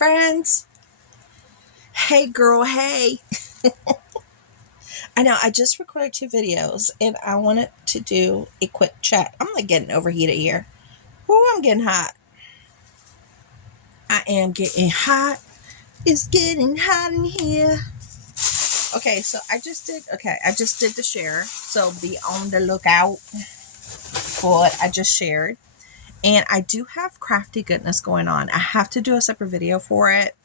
friends. Hey girl, hey. I know I just recorded 2 videos and I wanted to do a quick chat. I'm like getting overheated here. Ooh, I'm getting hot. I am getting hot. It's getting hot in here. Okay, so I just did the share. So be on the lookout for what I just shared. And I do have crafty goodness going on. I have to do a separate video for it.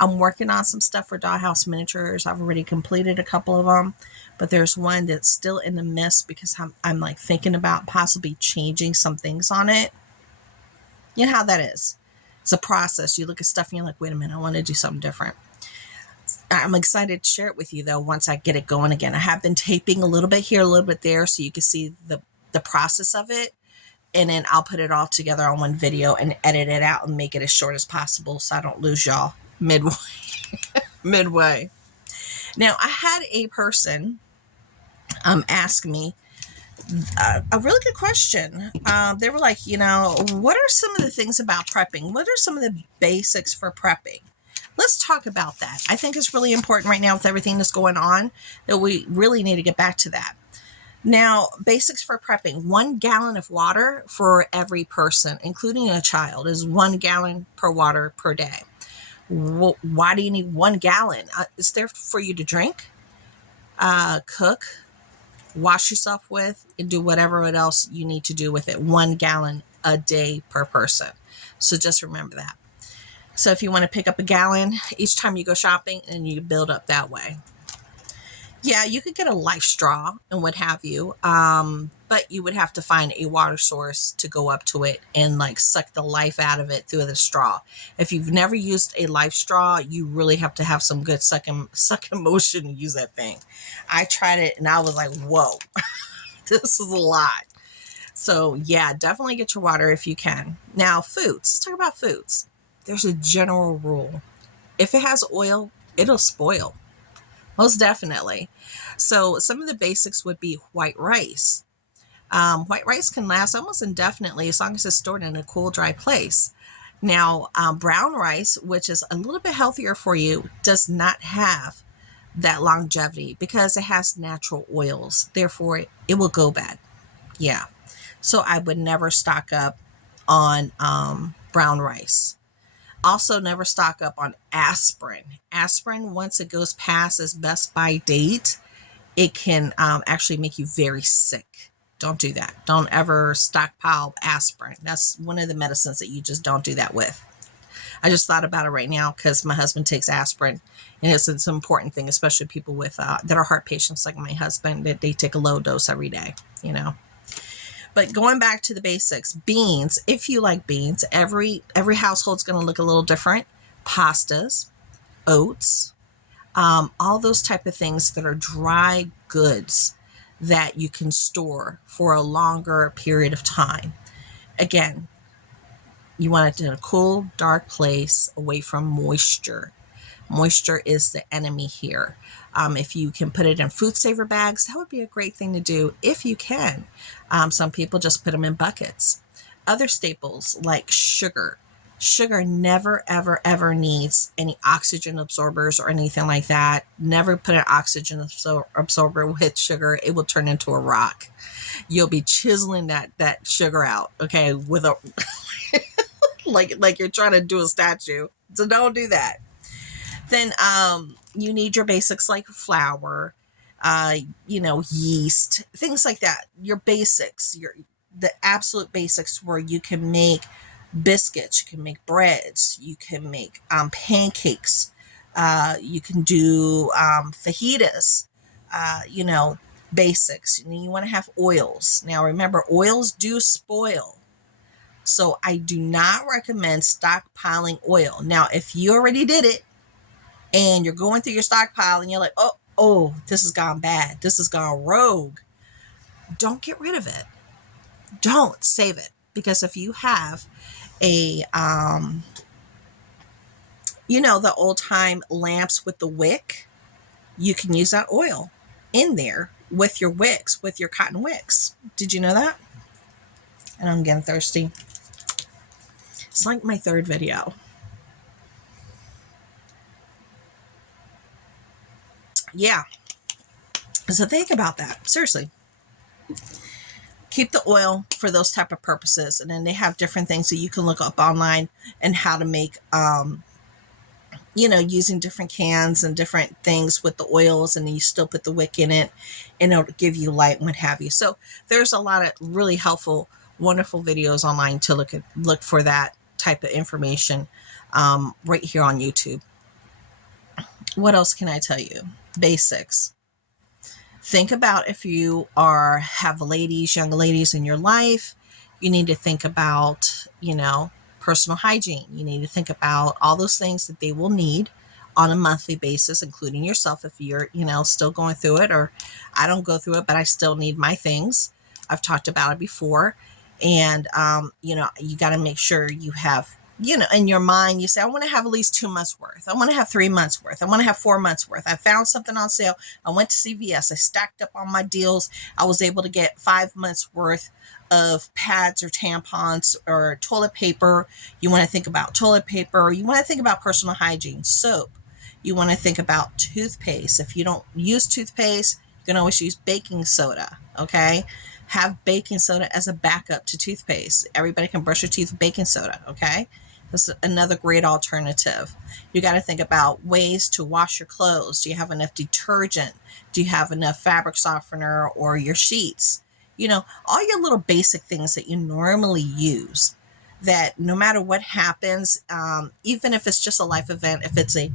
I'm working on some stuff for Dollhouse Miniatures. I've already completed a couple of them, but there's one that's still in the mist because I'm like thinking about possibly changing some things on it. You know how that is. It's a process. You look at stuff and you're like, wait a minute, I want to do something different. I'm excited to share it with you though once I get it going again. I have been taping a little bit here, a little bit there, so you can see the process of it. And then I'll put it all together on one video and edit it out and make it as short as possible so I don't lose y'all midway. Now, I had a person ask me a really good question. They were like, what are some of the things about prepping? What are some of the basics for prepping? Let's talk about that. I think it's really important right now with everything that's going on that we really need to get back to that. Now, basics for prepping. 1 gallon of water for every person, including a child, is 1 gallon per water per day. Why do you need 1 gallon? It's there for you to drink, cook, wash yourself with, and do whatever else you need to do with it. 1 gallon a day per person. So just remember that. So if you want to pick up a gallon each time you go shopping, and you build up that way. Yeah, you could get a life straw and what have you, but you would have to find a water source to go up to it and like suck the life out of it through the straw. If you've never used a life straw, you really have to have some good sucking motion to use that thing. I tried it and I was like, whoa, this is a lot. So yeah, definitely get your water if you can. Now, foods. Let's talk about foods. There's a general rule. If it has oil, it'll spoil. Most definitely. So some of the basics would be white rice. White rice can last almost indefinitely as long as it's stored in a cool, dry place. Now, brown rice, which is a little bit healthier for you, does not have that longevity because it has natural oils. Therefore, it will go bad. Yeah. So I would never stock up on brown rice. Also, never stock up on aspirin. Aspirin, once it goes past its best by date, it can actually make you very sick. Don't do that. Don't ever stockpile aspirin. That's one of the medicines that you just don't do that with. I just thought about it right now because my husband takes aspirin, and it's an important thing, especially people with that are heart patients like my husband, that they take a low dose every day, But going back to the basics, beans, if you like beans, every household's going to look a little different. Pastas, oats, all those type of things that are dry goods that you can store for a longer period of time. Again, you want it in a cool, dark place away from moisture. Moisture is the enemy here. If you can put it in food saver bags, that would be a great thing to do if you can. Some people just put them in buckets. Other staples like sugar. Sugar never, ever, ever needs any oxygen absorbers or anything like that. Never put an oxygen absorber with sugar. It will turn into a rock. You'll be chiseling that sugar out, okay, with a like you're trying to do a statue. So don't do that. Then you need your basics like flour, yeast, things like that. Your basics, the absolute basics where you can make biscuits, you can make breads, you can make pancakes, you can do fajitas, basics. You want to have oils. Now remember, oils do spoil. So I do not recommend stockpiling oil. Now, if you already did it, and you're going through your stockpile and you're like, oh, this has gone bad. This has gone rogue. Don't get rid of it. Don't save it. Because if you have a, the old time lamps with the wick, you can use that oil in there with your wicks, with your cotton wicks. Did you know that? And I'm getting thirsty. It's like my 3rd video. Yeah. So think about that. Seriously. Keep the oil for those type of purposes. And then they have different things that you can look up online and how to make, using different cans and different things with the oils, and then you still put the wick in it and it'll give you light and what have you. So there's a lot of really helpful, wonderful videos online to look for that type of information, right here on YouTube. What else can I tell you? Basics. Think about if you have young ladies in your life, you need to think about, personal hygiene. You need to think about all those things that they will need on a monthly basis, including yourself if you're, still going through it, or I don't go through it, but I still need my things. I've talked about it before. And, you got to make sure you have, in your mind, you say, I want to have at least 2 months worth. I want to have 3 months worth. I want to have 4 months worth. I found something on sale. I went to CVS. I stacked up on my deals. I was able to get 5 months worth of pads or tampons or toilet paper. You want to think about toilet paper. You want to think about personal hygiene, soap. You want to think about toothpaste. If you don't use toothpaste, you can always use baking soda. Okay. Have baking soda as a backup to toothpaste. Everybody can brush your teeth with baking soda. Okay. That's another great alternative. You got to think about ways to wash your clothes. Do you have enough detergent? Do you have enough fabric softener or your sheets? All your little basic things that you normally use, that no matter what happens, even if it's just a life event, if it's a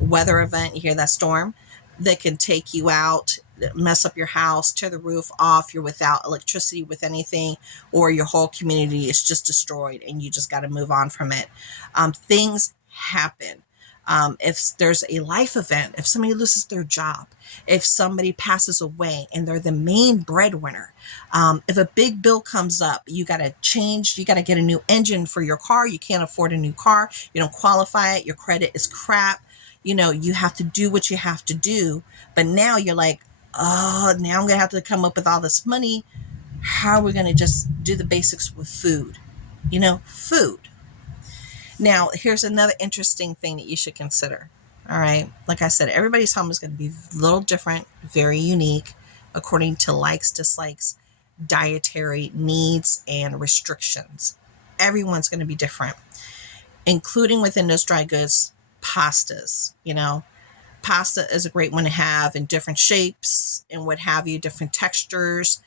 weather event, you hear that storm, that can take you out, mess up your house, tear the roof off, you're without electricity with anything, or your whole community is just destroyed and you just got to move on from it. Things happen. If there's a life event, if somebody loses their job, if somebody passes away and they're the main breadwinner, if a big bill comes up, you got to get a new engine for your car. You can't afford a new car. You don't qualify it. Your credit is crap. You have to do what you have to do. But now you're like, oh, now I'm going to have to come up with all this money. How are we going to just do the basics with food? Food. Now, here's another interesting thing that you should consider. All right. Like I said, everybody's home is going to be a little different, very unique, according to likes, dislikes, dietary needs, and restrictions. Everyone's going to be different, including within those dry goods, pastas. Pasta is a great one to have in different shapes and what have you, different textures.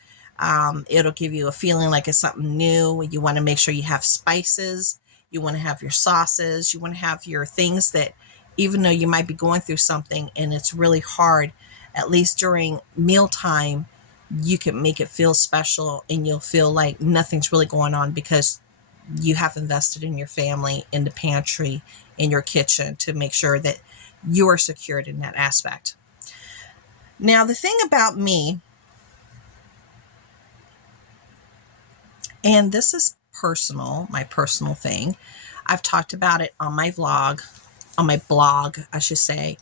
It'll give you a feeling like it's something new. You want to make sure you have spices. You want to have your sauces. You want to have your things that, even though you might be going through something and it's really hard, at least during mealtime, you can make it feel special and you'll feel like nothing's really going on because you have invested in your family, in the pantry, in your kitchen, to make sure that you are secured in that aspect. Now, the thing about me, and this is personal, my personal thing, I've talked about it on my blog, I should say,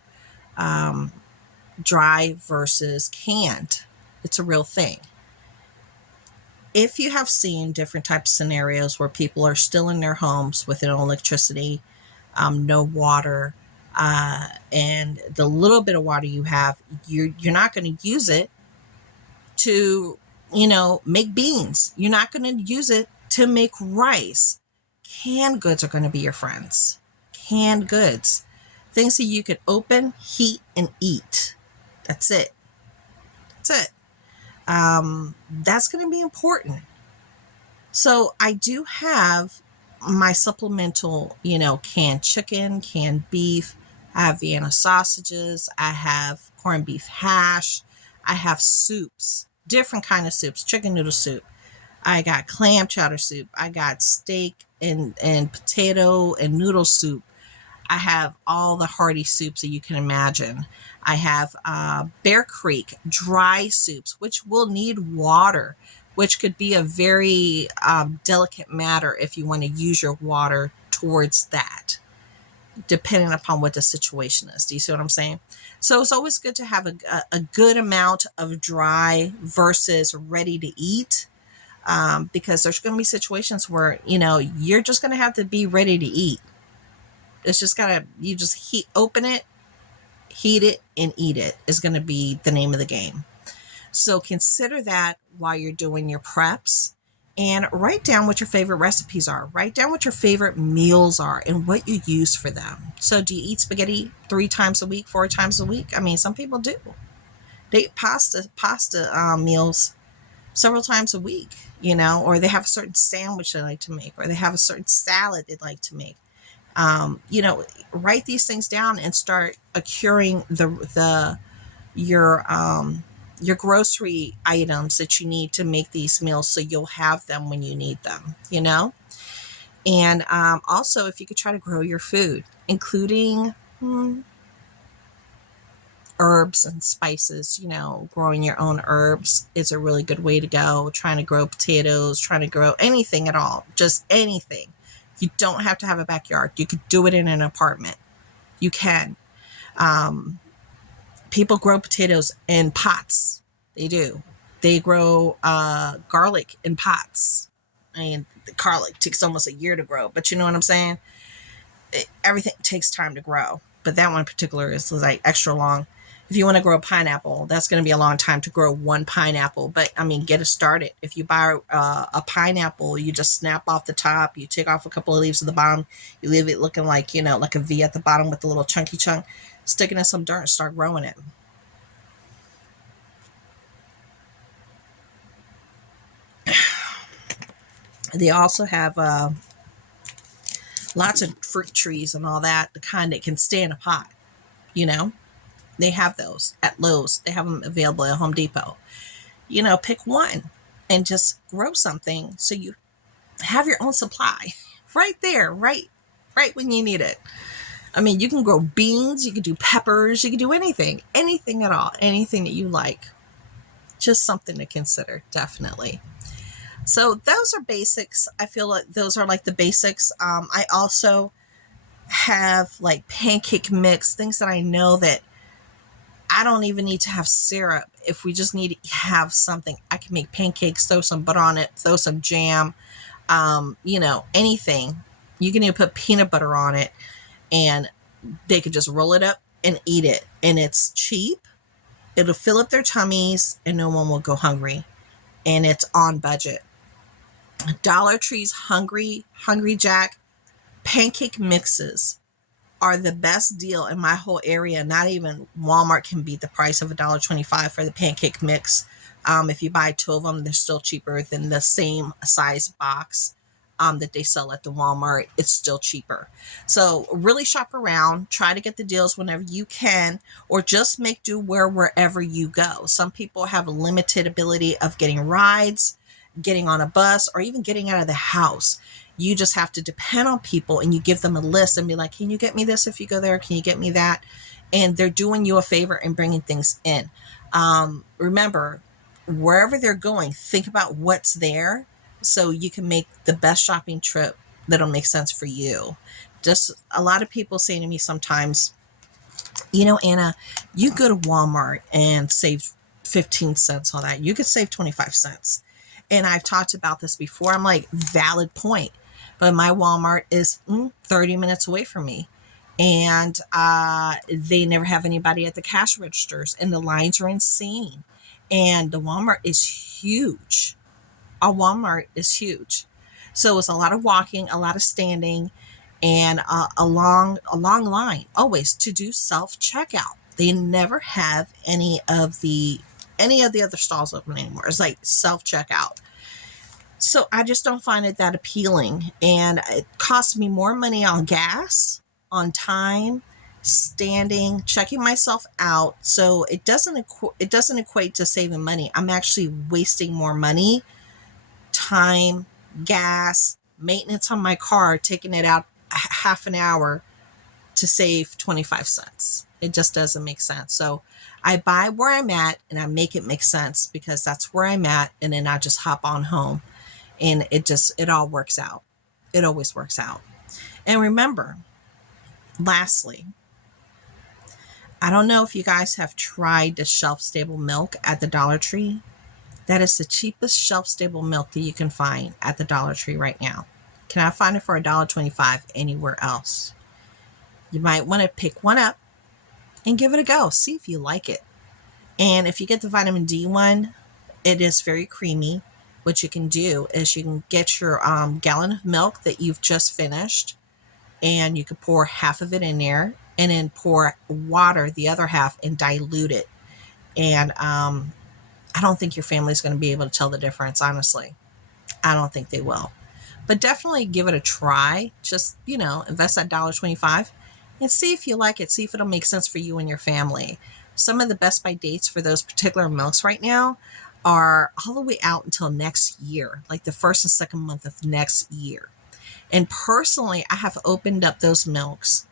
dry versus canned. It's a real thing. If you have seen different types of scenarios where people are still in their homes with no electricity, no water, and the little bit of water you have, you're not going to use it to, make beans. You're not going to use it to make rice. Canned goods are going to be your friends. Canned goods. Things that you could open, heat, and eat. That's it. That's going to be important. So I do have my supplemental, canned chicken, canned beef. I have Vienna sausages. I have corned beef hash. I have soups, different kind of soups, chicken noodle soup. I got clam chowder soup. I got steak and potato and noodle soup. I have all the hearty soups that you can imagine. I have Bear Creek dry soups, which will need water, which could be a very delicate matter if you want to use your water towards that, depending upon what the situation is. Do you see what I'm saying? So it's always good to have a good amount of dry versus ready to eat, because there's going to be situations where, you're just going to have to be ready to eat. It's just you just open it, heat it and eat it is going to be the name of the game. So consider that while you're doing your preps, and write down what your favorite recipes are. Write down what your favorite meals are and what you use for them. So do you eat spaghetti 3 times a week, 4 times a week? I mean, some people do. They eat pasta meals several times a week, or they have a certain sandwich they like to make, or they have a certain salad they'd like to make. Write these things down and start accruing your grocery items that you need to make these meals, so you'll have them when you need them. And also, if you could try to grow your food, including herbs and spices, growing your own herbs is a really good way to go. Trying to grow potatoes, trying to grow anything at all, just anything. You don't have to have a backyard. You could do it in an apartment. You can. People grow potatoes in pots. They do. They grow garlic in pots. I mean, the garlic takes almost a year to grow, but you know what I'm saying? Everything takes time to grow, but that one in particular is like extra long. If you want to grow a pineapple, that's going to be a long time to grow one pineapple, but I mean, get it started. If you buy a pineapple, you just snap off the top, you take off a couple of leaves at the bottom, you leave it looking like, like a V at the bottom with a little chunky chunk, stick it in some dirt and start growing it. They also have lots of fruit trees and all that, the kind that can stay in a pot, They have those at Lowe's. They have them available at Home Depot. Pick one and just grow something so you have your own supply right there, right when you need it. I mean, you can grow beans, you can do peppers, you can do anything at all, anything that you like. Just something to consider, definitely. So those are basics. I feel like those are like the basics. I also have like pancake mix, things that I know that I don't even need to have syrup. If we just need to have something, I can make pancakes, throw some butter on it, throw some jam, anything. You can even put peanut butter on it, and they could just roll it up and eat it. And it's cheap. It'll fill up their tummies and no one will go hungry. And it's on budget. Dollar Tree's Hungry Jack pancake mixes are the best deal in my whole area. Not even Walmart can beat the price of $1.25 for the pancake mix. If you buy 2 of them, they're still cheaper than the same size box that they sell at the Walmart. It's still cheaper. So really shop around, try to get the deals whenever you can, or just make do wherever you go. Some people have a limited ability of getting rides, getting on a bus, or even getting out of the house. You just have to depend on people, and you give them a list and be like, can you get me this if you go there? Can you get me that? And they're doing you a favor and bringing things in. Remember, wherever they're going, think about what's there so you can make the best shopping trip that'll make sense for you. Just a lot of people say to me sometimes, Anna, you go to Walmart and save 15 cents on that. You could save 25 cents. And I've talked about this before. I'm like, valid point. But my Walmart is 30 minutes away from me. And they never have anybody at the cash registers. And the lines are insane. And the Walmart is huge. A Walmart is huge. So it's a lot of walking, a lot of standing, and a long line always to do self-checkout. They never have any of the other stalls open anymore. It's like self-checkout. So I just don't find it that appealing. And it costs me more money on gas, on time, standing, checking myself out. So it doesn't equate to saving money. I'm actually wasting more money, time, gas, maintenance on my car, taking it out half an hour to save 25 cents. It just doesn't make sense. So I buy where I'm at and I make it make sense because that's where I'm at. And then I just hop on home and it all works out. It always works out. And remember, lastly, I don't know if you guys have tried the shelf-stable milk at the Dollar Tree. That is the cheapest shelf-stable milk that you can find at the Dollar Tree right now. Cannot find it for $1.25 anywhere else. You might want to pick one up and give it a go. See if you like it. And if you get the vitamin D one, it is very creamy. What you can do is you can get your gallon of milk that you've just finished, and you could pour half of it in there and then pour water, the other half, and dilute it. And I don't think your family's going to be able to tell the difference, honestly. I don't think they will. But definitely give it a try. Just, invest that $1.25 and see if you like it. See if it'll make sense for you and your family. Some of the best by dates for those particular milks right now are all the way out until next year, like the first and second month of next year. And personally, I have opened up those milks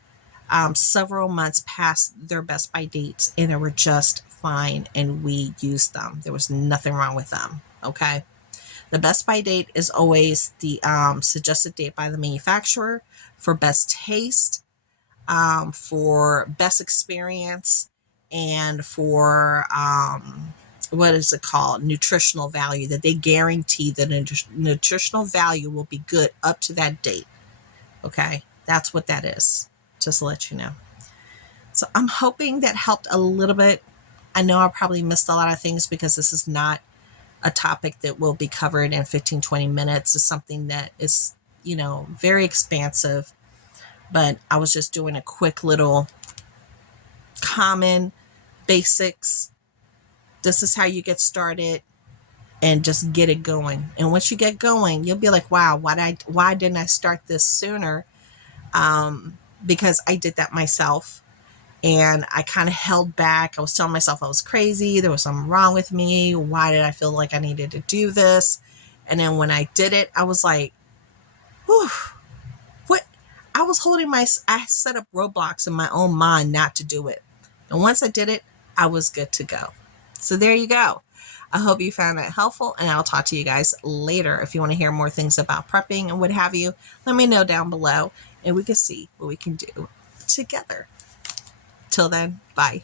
several months past their best by dates, and they were just fine, and we used them. There was nothing wrong with them. Okay. The best by date is always the suggested date by the manufacturer for best taste, for best experience, and for what is it called? Nutritional value, that they guarantee that nutritional value will be good up to that date. Okay. That's what that is. Just to let you know. So I'm hoping that helped a little bit. I know I probably missed a lot of things because this is not a topic that will be covered in 15-20 minutes. It's something that is, very expansive. But I was just doing a quick little common basics. This is how you get started and just get it going. And once you get going, you'll be like, wow, why didn't I start this sooner? Because I did that myself, and I kind of held back. I was telling myself I was crazy. There was something wrong with me. Why did I feel like I needed to do this? And then when I did it, I was like, whew, what? I set up roadblocks in my own mind not to do it. And once I did it, I was good to go. So there you go. I hope you found that helpful, and I'll talk to you guys later. If you want to hear more things about prepping and what have you, let me know down below, and we can see what we can do together. Till then, bye.